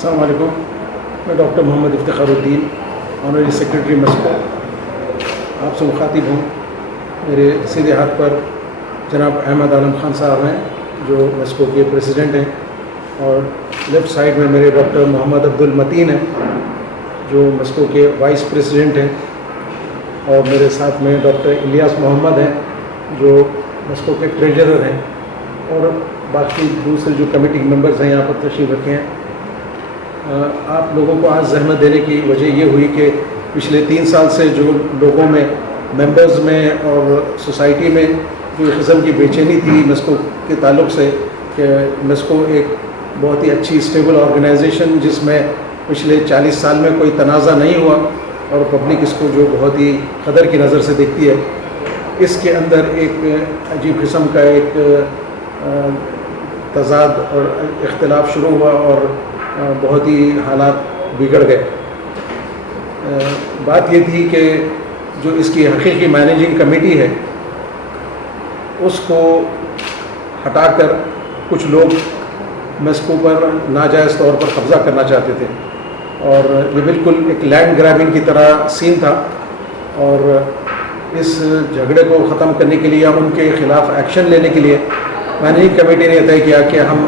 السلام علیکم. میں ڈاکٹر محمد افتخار الدین, آنری سیکرٹری مسکو, آپ سے مخاطب ہوں. میرے سیدھے ہاتھ پر جناب احمد عالم خان صاحب ہیں جو مسکو کے پریزیڈنٹ ہیں, اور لیفٹ سائڈ میں میرے ڈاکٹر محمد عبد المتین ہیں جو مسکو کے وائس پریزیڈنٹ ہیں, اور میرے ساتھ میں ڈاکٹر الیاس محمد ہیں جو مسکو کے ٹریجرر ہیں, اور باقی دوسرے جو کمیٹی ممبرز ہیں یہاں پر تشریف رکھے ہیں. آپ لوگوں کو آج زحمت دینے کی وجہ یہ ہوئی کہ پچھلے 3 سال سے جو لوگوں میں, ممبرز میں اور سوسائٹی میں جو قسم کی بے چینی تھی مسکو کے تعلق سے, کہ مسکو ایک بہت ہی اچھی اسٹیبل آرگنائزیشن جس میں پچھلے 40 سال میں کوئی تنازع نہیں ہوا اور پبلک اس کو جو بہت ہی قدر کی نظر سے دیکھتی ہے, اس کے اندر ایک عجیب قسم کا ایک تضاد اور اختلاف شروع ہوا اور بہت ہی حالات بگڑ گئے. بات یہ تھی کہ جو اس کی حقیقی مینیجنگ کمیٹی ہے اس کو ہٹا کر کچھ لوگ مسکو پر ناجائز طور پر قبضہ کرنا چاہتے تھے, اور یہ بالکل ایک لینڈ گرابنگ کی طرح سین تھا. اور اس جھگڑے کو ختم کرنے کے لیے, ان کے خلاف ایکشن لینے کے لیے مینیجنگ کمیٹی نے طے کیا کہ ہم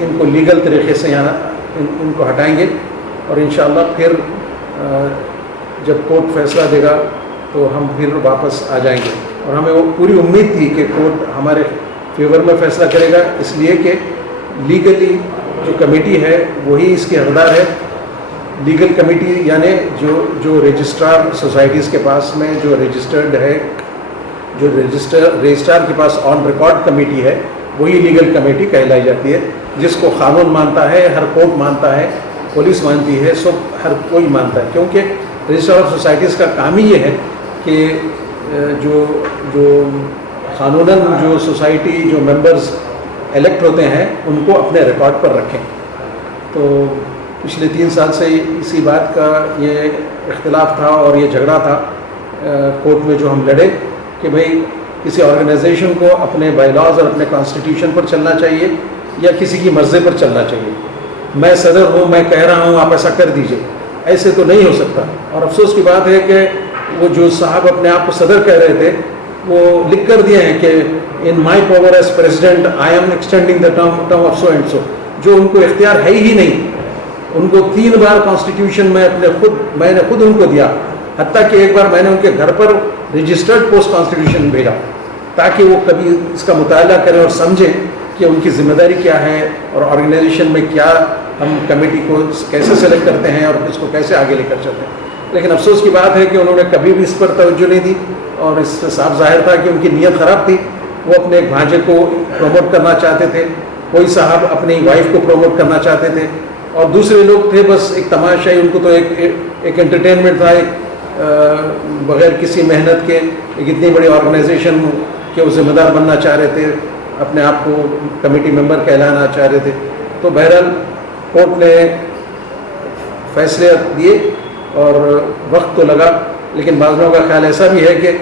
ان کو لیگل طریقے سے یہاں ان کو ہٹائیں گے, اور انشاءاللہ پھر جب کورٹ فیصلہ دے گا تو ہم پھر واپس آ جائیں گے. اور ہمیں وہ پوری امید تھی کہ کورٹ ہمارے فیور میں فیصلہ کرے گا, اس لیے کہ لیگلی جو کمیٹی ہے وہی اس کی حقدار ہے. لیگل کمیٹی یعنی جو رجسٹرار سوسائٹیز کے پاس میں جو رجسٹرڈ ہے, جو رجسٹرار کے پاس آن ریکارڈ کمیٹی ہے, وہی لیگل کمیٹی کہلائی جاتی ہے, جس کو قانون مانتا ہے, ہر کورٹ مانتا ہے, پولیس مانتی ہے, سب ہر کوئی مانتا ہے. کیونکہ رجسٹرار آف سوسائٹیز کا کام ہی یہ ہے کہ جو قانوناً جو سوسائٹی جو ممبرز الیکٹ ہوتے ہیں ان کو اپنے ریکارڈ پر رکھیں. تو پچھلے 3 سال سے اسی بات کا یہ اختلاف تھا اور یہ جھگڑا تھا کورٹ میں جو ہم لڑے کہ بھئی کسی آرگنائزیشن کو اپنے بائی لاز اور اپنے کانسٹیٹیوشن پر چلنا چاہیے یا کسی کی مرضی پر چلنا چاہیے. میں صدر ہوں, میں کہہ رہا ہوں آپ ایسا کر دیجئے, ایسے تو نہیں ہو سکتا. اور افسوس کی بات ہے کہ وہ جو صاحب اپنے آپ کو صدر کہہ رہے تھے وہ لکھ کر دیے ہیں کہ in my power as president I am extending the term of so and so, جو ان کو اختیار ہے ہی نہیں. ان کو 3 بار کانسٹیٹیوشن میں میں نے خود ان کو دیا, حتیٰ کہ ایک بار میں نے ان کے گھر پر رجسٹرڈ پوسٹ کانسٹیٹیوشن بھیجا تاکہ وہ کبھی اس کا مطالعہ کریں اور سمجھیں کہ ان کی ذمہ داری کیا ہے اور آرگنائزیشن میں کیا ہم کمیٹی کو کیسے سلیکٹ کرتے ہیں اور اس کو کیسے آگے لے کر چلتے ہیں. لیکن افسوس کی بات ہے کہ انہوں نے کبھی بھی اس پر توجہ نہیں دی, اور اس سے صاف ظاہر تھا کہ ان کی نیت خراب تھی. وہ اپنے ایک بھانجے کو پروموٹ کرنا چاہتے تھے, کوئی صاحب اپنی وائف کو پروموٹ کرنا چاہتے تھے, اور دوسرے لوگ تھے بس ایک تماشا ہی. ان کو تو ایک انٹرٹینمنٹ تھا, ایک بغیر کسی محنت کے ایک اتنی بڑی آرگنائزیشن کے وہ ذمہ دار بننا چاہ رہے تھے, اپنے آپ کو کمیٹی ممبر کہلانا چاہ رہے تھے. تو بہرحال کورٹ نے فیصلے دیے اور وقت تو لگا, لیکن بعض لوگوں کا خیال ایسا بھی ہے کہ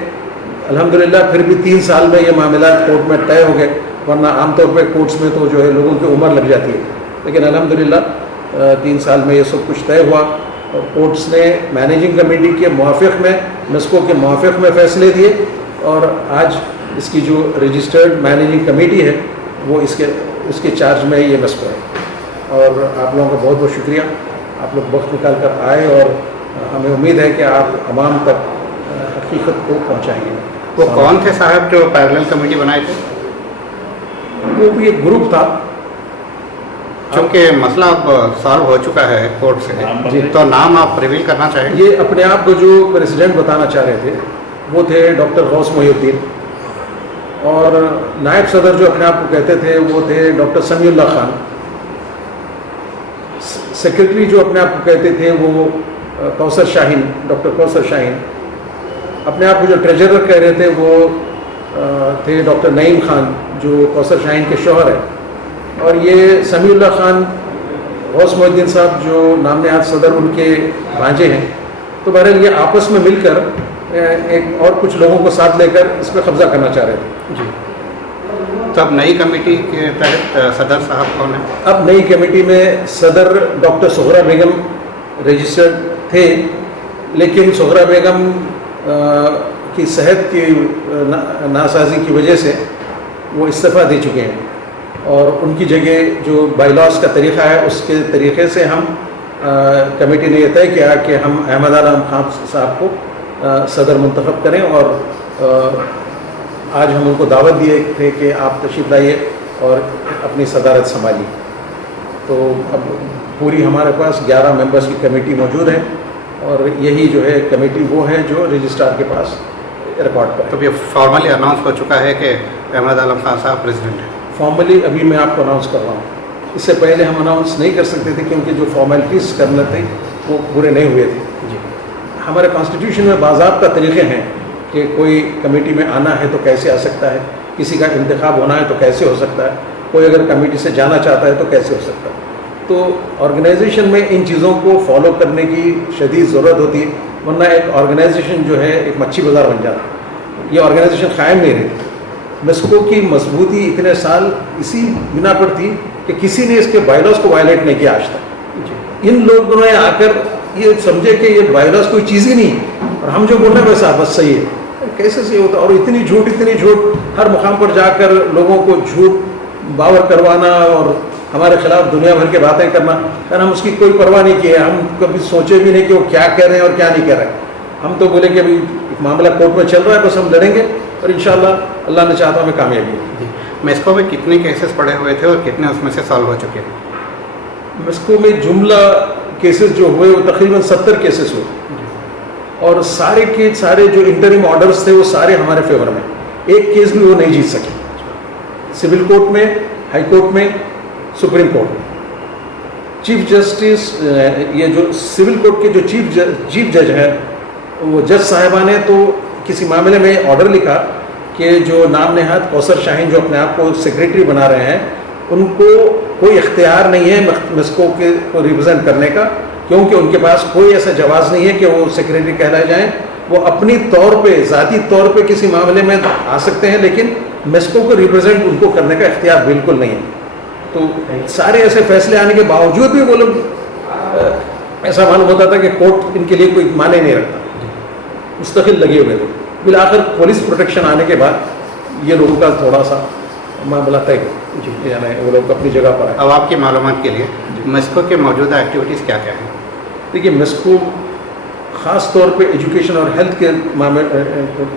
الحمدللہ پھر بھی 3 سال میں یہ معاملات کورٹ میں طے ہو گئے, ورنہ عام طور پہ کورٹس میں تو جو ہے لوگوں کی عمر لگ جاتی ہے. لیکن الحمدللہ 3 سال میں یہ سب کچھ طے ہوا, اور کورٹس نے مینیجنگ کمیٹی کے موافق میں, مسکو کے موافق میں فیصلے دیے, اور آج اس کی جو رجسٹرڈ مینیجنگ کمیٹی ہے وہ اس کے چارج میں یہ مسکو ہے. اور آپ لوگوں کا بہت بہت شکریہ, آپ لوگ وقت نکال کر آئے, اور ہمیں امید ہے کہ آپ عوام تک حقیقت کو پہنچائیں گے. وہ کون تھے صاحب جو پیرلل کمیٹی بنائے تھے؟ وہ بھی ایک گروپ تھا. چونکہ مسئلہ اب سالو ہو چکا ہے کورٹ سے, تو نام آپ ریویل کرنا چاہیں گے؟ یہ اپنے آپ کو جو پریزیڈنٹ بتانا چاہ رہے تھے وہ تھے ڈاکٹر غوث محی الدین, اور نائب صدر جو اپنے آپ کو کہتے تھے وہ تھے ڈاکٹر سمیع اللہ خان. سیکرٹری جو اپنے آپ کو کہتے تھے وہ کوثر شاہین, ڈاکٹر کوثر شاہین. اپنے آپ کو جو ٹریجرر کہہ رہے تھے وہ تھے ڈاکٹر نعیم خان جو کوثر شاہین کے شوہر ہیں. اور یہ سمیع اللہ خان, غوث محی الدین صاحب جو نام نہاد صدر ان کے بھانجے ہیں. تو بہرحال یہ آپس میں مل کر ایک اور کچھ لوگوں کو ساتھ لے کر اس پہ قبضہ کرنا چاہ رہے تھے. جی तब नई कमेटी के तहत सदर साहब कौन है? अब नई कमेटी में सदर डॉक्टर सुहरा बेगम रजिस्टर्ड थे, लेकिन सुहरा बेगम की सेहत की नासाजी की वजह से वो इस्तीफ़ा दे चुके हैं और उनकी जगह जो बाईलॉस का तरीक़ा है उसके तरीक़े से हम कमेटी ने यह तय किया कि हम अहमद आलम खान साहब को सदर मुंतखब करें और आज हम उनको दावत दिए थे कि आप तशरीफ़ लाइए और अपनी सदारत संभालिए। तो अब पूरी हमारे पास 11 मेंबर्स की कमेटी मौजूद है और यही जो है कमेटी वो है जो रजिस्ट्रार के पास रिकॉर्ड पर। तो ये फॉर्मली अनाउंस हो चुका है कि अहमद आलम खान साहब प्रेसिडेंट हैं? फॉर्मली अभी मैं आपको अनाउंस कर रहा हूँ, इससे पहले हम अनाउंस नहीं कर सकते थे क्योंकि जो फॉर्मेलिटीज़ करने थे वो पूरे नहीं हुए थे। जी, हमारे कॉन्स्टिट्यूशन में बाज़ाब्ता तरीक़े हैं कि कोई कमेटी में आना है तो कैसे आ सकता है, किसी का इंतखाब होना है तो कैसे हो सकता है, कोई अगर कमेटी से जाना चाहता है तो कैसे हो सकता है। तो ऑर्गेनाइजेशन में इन चीज़ों को फॉलो करने की शदीद ज़रूरत होती है, वरना एक ऑर्गेनाइजेशन जो है एक मच्छी बाज़ार बन जाता है। ये ऑर्गेनाइजेशन कायम नहीं रहती। मेस्को की मजबूती इतने साल इसी बिना पर थी कि किसी ने इसके बायलॉस को वायलेट नहीं किया आज तक। इन लोगों ने आकर ये समझे कि ये बायलॉस कोई चीज़ ही नहीं है और हम जो बोल रहे हैं वैसा बस सही है, कैसे सही होता। और इतनी झूठ हर मुकाम पर जाकर लोगों को झूठ बावर करवाना और हमारे खिलाफ दुनिया भर के बातें करना, कारण हम उसकी कोई परवाह नहीं की है। हम कभी सोचे भी नहीं कि वो क्या कह रहे हैं और क्या नहीं कह रहे हैं। हम तो बोले कि अभी मामला कोर्ट में चल रहा है, बस हम लड़ेंगे और इंशाल्लाह अल्लाह ने चाहता हमें कामयाबी होगी। मेस्को में कितने केसेस पड़े हुए थे और कितने उसमें से सॉल्व हो चुके हैं? मेस्को में जुमला केसेस जो हुए वो तकरीबन 70 केसेस हुए और सारे के सारे जो इंटरिम ऑर्डर्स थे वो सारे हमारे फेवर में। एक केस भी वो नहीं जीत सके, सिविल कोर्ट में, हाई कोर्ट में, सुप्रीम कोर्ट में। चीफ जस्टिस, ये जो सिविल कोर्ट के जो चीफ जज हैं वो जज साहिबा ने तो किसी मामले में ऑर्डर लिखा कि जो नाम नहाद कौसर शाहीन जो अपने आप को सेक्रेटरी बना रहे हैं उनको कोई इख्तियार नहीं है मेस्को के को रिप्रेजेंट करने का, क्योंकि उनके पास कोई ऐसा जवाज़ नहीं है कि वो सेक्रेटरी कहलाए जाएं। वो अपनी तौर पे ज़ाती तौर पे किसी मामले में आ सकते हैं, लेकिन मेस्को को रिप्रेजेंट उनको करने का इख्तियार बिल्कुल नहीं है। तो सारे ऐसे फैसले आने के बावजूद भी वो लोग ऐसा मालूम होता था कि कोर्ट इनके लिए कोई माने नहीं रखता, मुस्तकिल लगे हुए थे। फिर आखिर पुलिस प्रोटेक्शन आने के बाद ये लोगों का थोड़ा सा मामला तय हो, यानी वो लोग अपनी जगह पर है। अब आपकी मालूमात के लिए मेस्को के मौजूदा एक्टिविटीज़ क्या क्या हैं? देखिए, मेस्को ख़ास तौर पे एजुकेशन और हेल्थ के मामले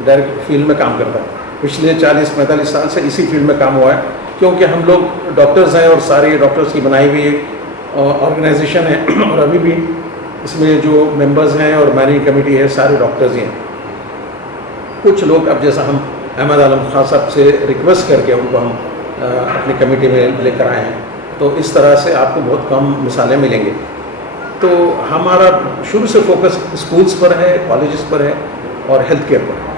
डायरेक्ट फील्ड में काम करता है। पिछले 40-45 साल से इसी फील्ड में काम हुआ है, क्योंकि हम लोग डॉक्टर्स हैं और सारे डॉक्टर्स की बनाई हुई ऑर्गेनाइजेशन है और अभी भी इसमें जो मेंबर्स हैं और मैनेजिंग कमेटी है सारे डॉक्टर्स ही हैं। कुछ लोग अब जैसा हम अहमद आलम खान साहब से रिक्वेस्ट करके उनको हम अपनी कमेटी में लेकर आए हैं, तो इस तरह से आपको बहुत कम मिसालें मिलेंगी। तो हमारा शुरू से फोकस स्कूल्स पर है, कॉलेजेस पर है और हेल्थ केयर पर है।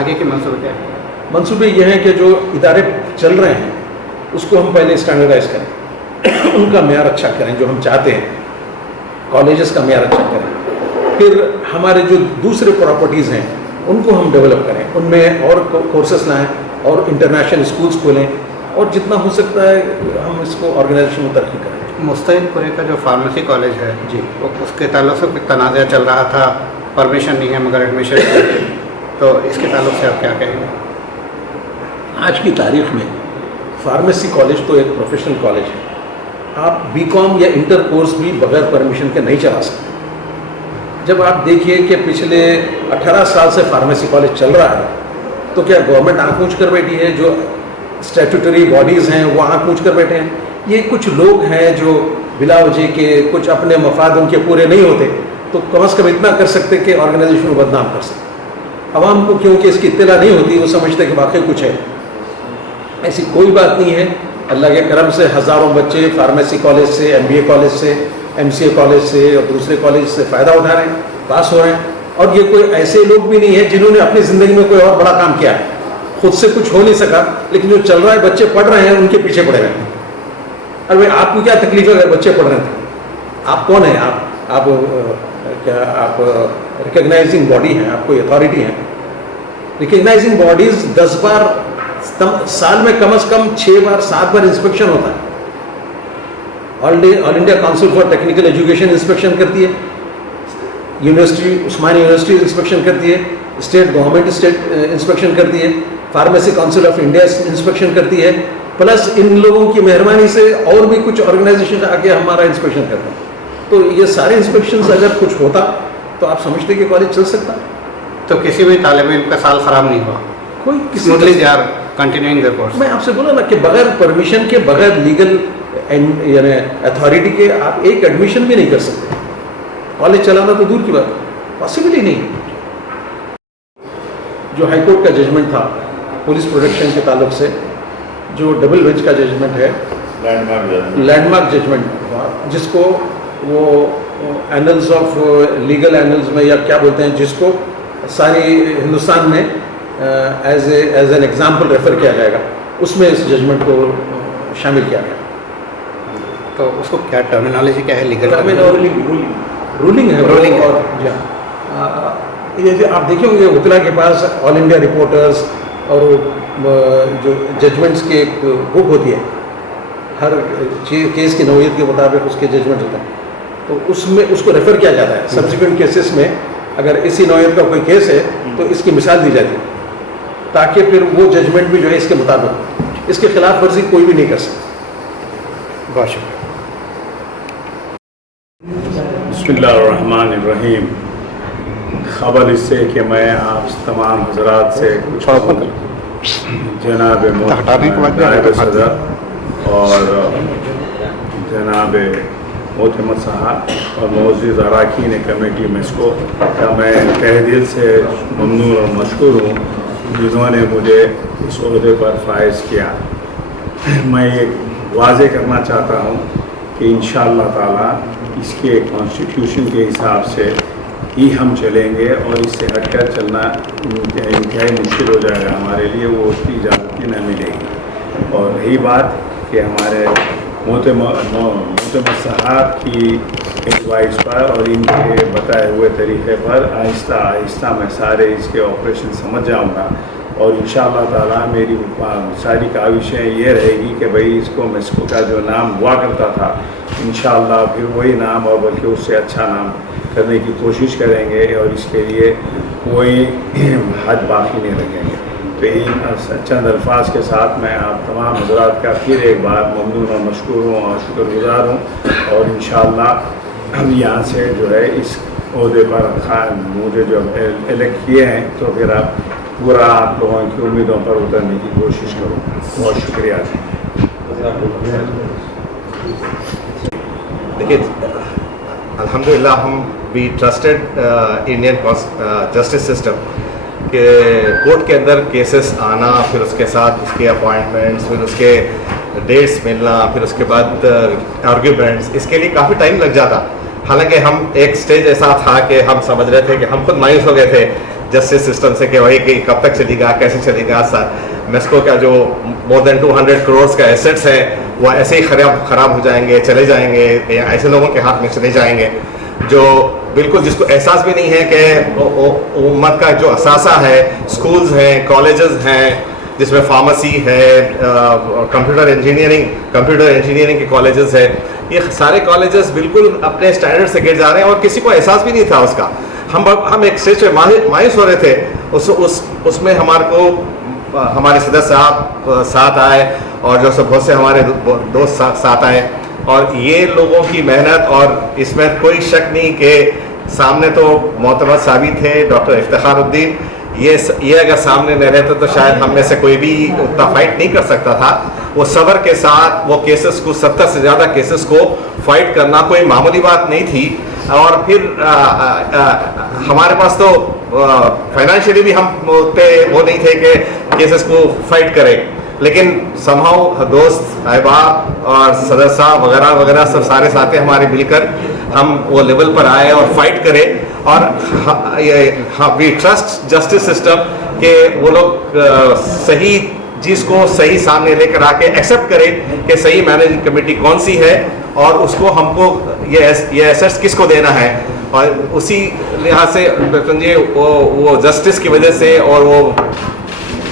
आगे के मंसूबे क्या हैं? मंसूबे ये हैं कि जो इदारे चल रहे हैं उसको हम पहले स्टैंडर्डाइज करें, उनका मेयार अच्छा करें जो हम चाहते हैं, कॉलेजेस का मेयार अच्छा करें। फिर हमारे जो दूसरे प्रॉपर्टीज़ हैं उनको हम डेवलप करें, उनमें और कोर्सेस लाएँ और इंटरनेशनल स्कूल्स खोलें और जितना हो सकता है हम इसको ऑर्गेनाइजेशन में तरक्की करें। मुस्तैदपुरे का जो फार्मेसी कॉलेज है जी, वो उसके ताल्लुक से कुछ तनाज़ा चल रहा था, परमिशन नहीं है मगर एडमिशन तो इसके ताल्लुक से आप क्या कहेंगे? आज की तारीख में फार्मेसी कॉलेज तो एक प्रोफेशनल कॉलेज है, आप बीकॉम या इंटर कोर्स भी बगैर परमिशन के नहीं चला सकते। जब आप देखिए कि पिछले 18 साल से फार्मेसी कॉलेज चल रहा है, तो क्या गवर्नमेंट आँख ऊँच कर बैठी है? जो स्टैट्यूटरी बॉडीज़ हैं वो आँख ऊँच कर बैठे हैं? ये कुछ लोग हैं जो बिला वजह के कुछ अपने मफाद उनके पूरे नहीं होते, तो कम अज़ कम इतना कर सकते कि ऑर्गेनाइजेशन को बदनाम कर सकते। आवाम को क्योंकि इसकी इत्तला नहीं होती, वो समझते कि वाकई कुछ है, ऐसी कोई बात नहीं है। अल्लाह के करम से हज़ारों बच्चे फार्मेसी कॉलेज से, MBA कॉलेज से, MCA कॉलेज से और दूसरे कॉलेज से फ़ायदा उठा रहे हैं, पास हो रहे हैं। और ये कोई ऐसे लोग भी नहीं है जिन्होंने अपनी ज़िंदगी में कोई और बड़ा काम किया है, खुद से कुछ हो नहीं सका, लेकिन जो चल रहा है बच्चे पढ़ रहे हैं उनके पीछे पड़े हुए हैं। अरे भाई, आपको क्या तकलीफ है अगर बच्चे पढ़ रहे थे? आप कौन हैं? आप रिकग्नाइजिंग बॉडी हैं, आप कोई अथॉरिटी हैं। रिकग्नाइजिंग बॉडीज़ 10 बार साल में कम से कम 6 बार 7 बार इंस्पेक्शन होता है. All India council for technical education inspection करती है, यूनिवर्सिटी उस्मानिया यूनिवर्सिटी इंस्पेक्शन करती है, स्टेट गवर्नमेंट इंस्पेक्शन करती है, pharmacy council of India inspection करती है, प्लस इन लोगों की मेहरबानी से और भी कुछ ऑर्गेनाइजेशन आके हमारा इंस्पेक्शन करते हैं. तो ये सारे इंस्पेक्शन अगर कुछ होता तो आप समझते कि कॉलेज चल सकता. तो किसी भी तालिब इल्म का साल खराब नहीं हुआ, कोई smoothly they are continuing their course. मैं आपसे बोला ना कि बगैर परमिशन के, बगैर लीगल यानी अथॉरिटी के आप एक एडमिशन भी नहीं कर सकते. कॉलेज चलाना तो दूर की बात, पॉसिबल ही नहीं. जो हाईकोर्ट का जजमेंट था पुलिस प्रोटेक्शन के ताल्लुक से, जो डबल बेंच का जजमेंट है, लैंडमार्क जजमेंट हुआ, जिसको वो एनल्स ऑफ लीगल एनल्स में या क्या बोलते हैं, जिसको सारी हिंदुस्तान में एज एन एग्जाम्पल रेफर किया जाएगा, उसमें इस जजमेंट को शामिल किया गया. तो उसको क्या टर्मिनोलॉजी क्या है, लीगल रूलिंग है. रूलिंग और ये आप देखे होंगे वकीला के पास ऑल इंडिया रिपोर्टर्स और जो जजमेंट्स की एक बुक होती है, हर केस की नौयत के मुताबिक उसके जजमेंट होते हैं, तो उसमें उसको रेफ़र किया जाता है. सब्सिक्वेंट केसेस में अगर इसी नौयत का कोई केस है तो इसकी मिसाल दी जाती है, ताकि फिर वो जजमेंट भी जो है इसके मुताबिक, इसके खिलाफ वर्जी कोई भी नहीं कर सकता. बहुत शुक्रिया. बिस्मिल्लाहिर्रहमानिर्रहीम. ख़बर इससे कि मैं आप तमाम हजरात से कुछ जनाब नायब सदर और जनाब मोहतमद साहब और मोअज़्ज़िज़ अरकान कमेटी मेस्को का मैं तहे दिल से ममनून और मशकूर हूँ जिन्होंने मुझे इस ओहदे पर फाइज़ किया. मैं ये वाज़े करना चाहता हूँ कि इंशाअल्लाह ताला इसके कॉन्स्टिट्यूशन के हिसाब से ही हम चलेंगे और इससे हटकर चलना इंतहाई मुश्किल हो जाएगा हमारे लिए, वो उसकी इजाज़त ही न मिलेगी. और रही बात कि हमारे मोहतमद साहब की एडवाइस पर और इनके बताए हुए तरीक़े पर आहिस्ता आहिस्ता मैं सारे इसके ऑपरेशन समझ जाऊँगा और इंशाअल्लाह ताला मेरी सारी काविशें ये रहेगी कि भाई इसको मेस्को का जो नाम हुआ करता था इंशाअल्लाह फिर वही नाम और बल्कि उससे अच्छा नाम करने की कोशिश करेंगे और इसके लिए कोई हद बाकी नहीं रखेंगे. तो इन चंद अल्फाज के साथ मैं आप तमाम हज़रात का फिर एक बार ममनून और मशकूर हूँ और शुक्रगुज़ार हूँ और इंशाअल्लाह हम यहाँ से जो है इस ओहदे पर मुझे जो इलेक्ट किए हैं तो फिर आप पूरा आप लोगों की उम्मीदों पर उतरने की कोशिश करूँ. बहुत शुक्रिया. देखिए, अल्हम्दुलिल्लाह हम we trusted Indian justice system के कोर्ट के अंदर केसेस आना, फिर उसके साथ उसके अपॉइंटमेंट्स, फिर उसके डेट्स मिलना, फिर उसके बाद आर्ग्यूमेंट्स, इसके लिए काफ़ी टाइम लग जाता. हालांकि हम एक स्टेज ऐसा था कि हम समझ रहे थे कि हम खुद मायूस हो गए थे जस्टिस सिस्टम से कि वही कि कब तक चलेगा, कैसे चलेगा. मेस्को का जो मोर देन 200 करोड़ का एसेट्स है वो ऐसे ही ख़राब हो जाएंगे, चले जाएंगे, ऐसे लोगों के हाथ में चले जाएंगे जो बिल्कुल जिसको एहसास भी नहीं है कि उम्मत का जो असासा है, स्कूल्स हैं, कॉलेजेस हैं, जिसमें फार्मेसी है, कंप्यूटर इंजीनियरिंग के कॉलेजेस है, ये सारे कॉलेजेस बिल्कुल अपने स्टैंडर्ड से गिर जा रहे हैं और किसी को एहसास भी नहीं था उसका. हम एक स्टेज पे मायूस हो रहे थे. उसमें हमारे को हमारे सदस्य साहब साथ आए और जो सब बहुत से हमारे दोस्त साथ आए और ये लोगों की मेहनत, और इसमें कोई शक नहीं कि सामने तो मोहतमद साहब थे, डॉक्टर इफ्तिखारुद्दीन, ये अगर सामने न रहते तो शायद हम में से कोई भी उतना फाइट नहीं कर सकता था. वो सब्र के साथ वो केसेस को 70 से ज़्यादा केसेस को फाइट करना कोई मामूली बात नहीं थी. और फिर हमारे पास तो फाइनेंशियली भी हम उतने वो नहीं थे कि केसेस को फाइट करें, लेकिन समहाउ दोस्त अहबाब और सदर साहब वगैरह वगैरह सब सारे साथी हमारे मिलकर हम वो लेवल पर आए और फाइट करें. और वी ट्रस्ट जस्टिस सिस्टम के वो लोग सही चीज़ को सही सामने लेकर आके एक्सेप्ट करें कि सही मैनेजिंग कमेटी कौन सी है और उसको हमको ये एसेट्स किसको देना है. और उसी लिहाज से समझिए वो जस्टिस की वजह से और वो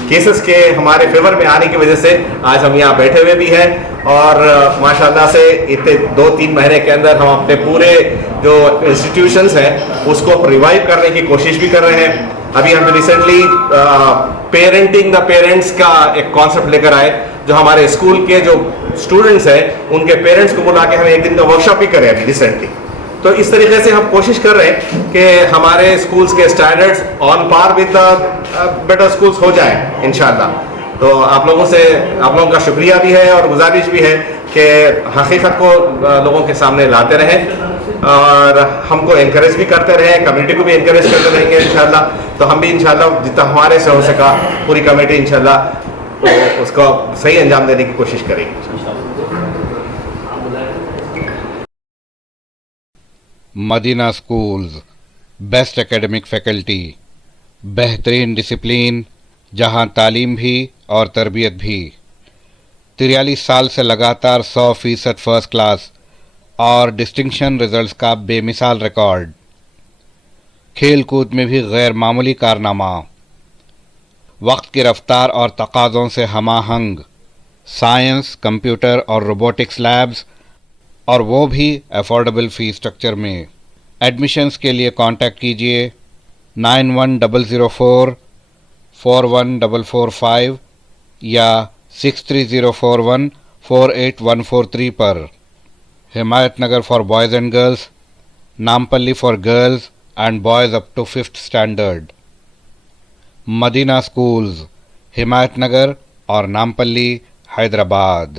کیسز کے ہمارے فیور میں آنے کی وجہ سے آج ہم یہاں بیٹھے ہوئے بھی ہیں, اور ماشاءاللہ سے اتنے 2-3 مہینے کے اندر ہم اپنے پورے جو انسٹیٹیوشنز ہیں اس کو ریوائیو کرنے کی کوشش بھی کر رہے ہیں. ابھی ہم ریسنٹلی پیرنٹنگ دا پیرنٹس کا ایک کانسیپٹ لے کر آئے, جو ہمارے اسکول کے جو اسٹوڈنٹس ہیں ان کے پیرنٹس کو بلا کے ہم ایک دن کا ورکشاپ بھی کرے ابھی ریسنٹلی. تو اس طریقے سے ہم کوشش کر رہے ہیں کہ ہمارے اسکولس کے standards on par with better schools ہو جائیں انشاءاللہ. تو آپ لوگوں کا شکریہ بھی ہے اور گزارش بھی ہے کہ حقیقت کو لوگوں کے سامنے لاتے رہیں, اور ہم کو انکریج بھی کرتے رہیں, کمیونٹی کو بھی انکریج کرتے رہیں گے انشاءاللہ. تو ہم بھی انشاءاللہ جتنا ہمارے سے ہو سکا پوری کمیٹی انشاءاللہ اس کو صحیح انجام دینے کی کوشش کرے گی. مدینہ اسکولز, بیسٹ اکیڈمک فیکلٹی, بہترین ڈسپلین, جہاں تعلیم بھی اور تربیت بھی. 43 سال سے لگاتار 100% فرسٹ کلاس اور ڈسٹنکشن رزلٹس کا بے مثال ریکارڈ. کھیل کود میں بھی غیر معمولی کارنامہ. وقت کی رفتار اور تقاضوں سے ہم آہنگ سائنس, کمپیوٹر اور روبوٹکس لیبز, اور وہ بھی افورڈیبل فی اسٹرکچر میں. ایڈمیشنز کے لیے کانٹیکٹ کیجیے 9100441445 یا 6304148143 پر. Himayat Nagar for boys and girls, Nampally for girls and boys up to 5th standard. Madina schools, Himayat Nagar اور نامپلی, حیدرآباد.